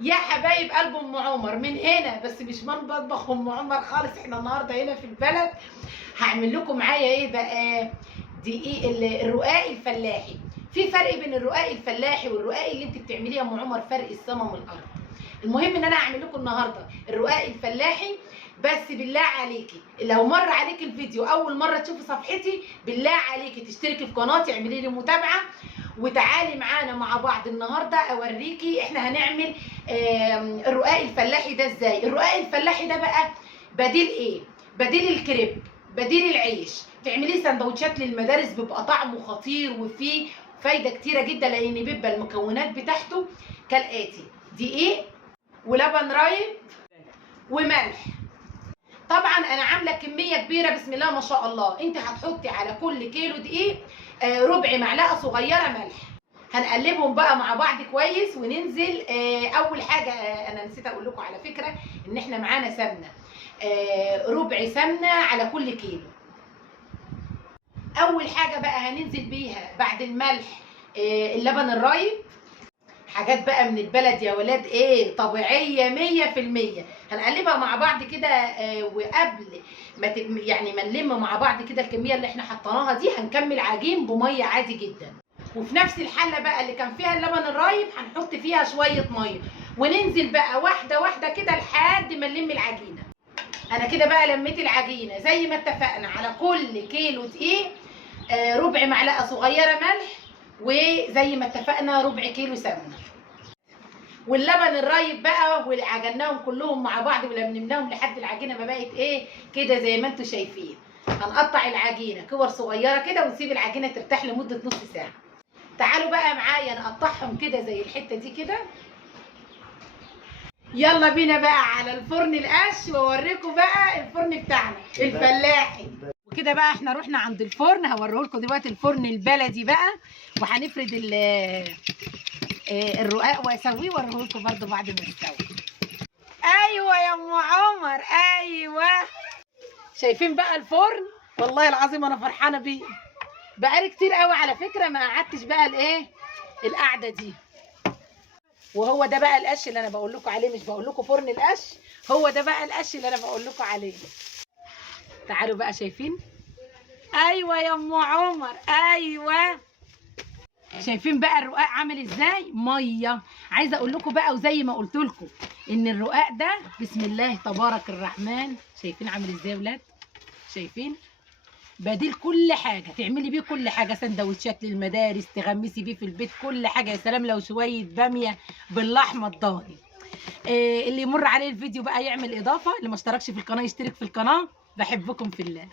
يا حبايب قلب ام عمر من هنا، بس مش من مطبخ ام عمر خالص، احنا النهارده هنا في البلد. هعمل لكم معايا ايه بقى؟ دقيق الرقاق الفلاحي. في فرق بين الرقاق الفلاحي والرقاق اللي انت بتعمليه يا ام عمر، فرق السما من الارض. المهم ان انا هعمل لكم النهارده الرقاق الفلاحي. بس بالله عليكي لو مر عليك الفيديو اول مره تشوفي صفحتي، بالله عليكي تشتركي في قناتي، اعملي لي متابعه وتعالي معانا مع بعض النهارده اوريكي احنا هنعمل الرقاق الفلاحي ده ازاي. الرقاق الفلاحي ده بقى بديل ايه؟ بديل الكريب، بديل العيش. تعمليه سندوتشات للمدارس بيبقى طعمه خطير وفيه فايده كتيره جدا، لان بيبقى المكونات بتاعته كالاتي: دقيق ولبن رايب وملح. طبعا انا عامله كميه كبيره بسم الله ما شاء الله. انت هتحطي على كل كيلو دقيق ربع معلقه صغيره ملح. هنقلبهم بقى مع بعض كويس وننزل. اول حاجه انا نسيت اقول لكم على فكره ان احنا معانا سمنه، ربع سمنه على كل كيلو. اول حاجه بقى هننزل بيها بعد الملح اللبن الرايب. حاجات بقى من البلد يا ولاد، ايه، طبيعيه 100%. هنقلبها مع بعض كده وقبل ما يعني ما نلم مع بعض كده الكميه اللي احنا حطيناها دي، هنكمل عجين بميه عادي جدا. وفي نفس الحله بقى اللي كان فيها اللبن الرايب هنحط فيها شويه ميه، وننزل بقى واحده واحده كده لحد ما نلم العجينه. انا كده بقى لميت العجينه زي ما اتفقنا، على كل كيلو دقيق ربع معلقه صغيره ملح، وزي ما اتفقنا ربع كيلو سمنه. واللبن الرايب بقى وعجناهم كلهم مع بعض ولملمناهم لحد العجينه ما بقت ايه كده زي ما انتم شايفين. هنقطع العجينه كور صغيره كده ونسيب العجينه ترتاح لمده نص ساعه. تعالوا بقى معايا نقطعهم كده زي الحته دي كده. يلا بينا بقى على الفرن القش واوريكم بقى الفرن بتاعنا الفلاحي. وكده بقى احنا رحنا عند الفرن، هوريهولكم دلوقتي الفرن البلدي بقى، وهنفرد الرقاق واسويه واوريهولكم برده بعد ما يستوي. ايوه يا ام عمر، ايوه. شايفين بقى الفرن؟ والله العظيم انا فرحانه بيه. بقالي كتير قوي على فكره ما قعدتش بقى الايه القعده دي. وهو ده بقى القش اللي انا بقول لكم عليه، مش بقول لكم فرن القش، هو ده بقى القش اللي انا بقول لكم عليه. تعالوا بقى، شايفين؟ ايوه يا ام عمر، ايوه. شايفين بقى الرقاق عامل ازاي؟ ميه. عايزه اقول لكم بقى وزي ما قلت لكم ان الرقاق ده بسم الله تبارك الرحمن. شايفين عامل ازاي يا ولاد؟ شايفين؟ بديل كل حاجه، تعملي بيه كل حاجه، سندوتشات للمدارس، تغمسي بيه في البيت، كل حاجه. يا سلام لو شويه باميه باللحمه الضاني. اللي يمر عليه الفيديو بقى يعمل اضافه، اللي ما اشتركش في القناه يشترك في القناه. بحبكم في الله.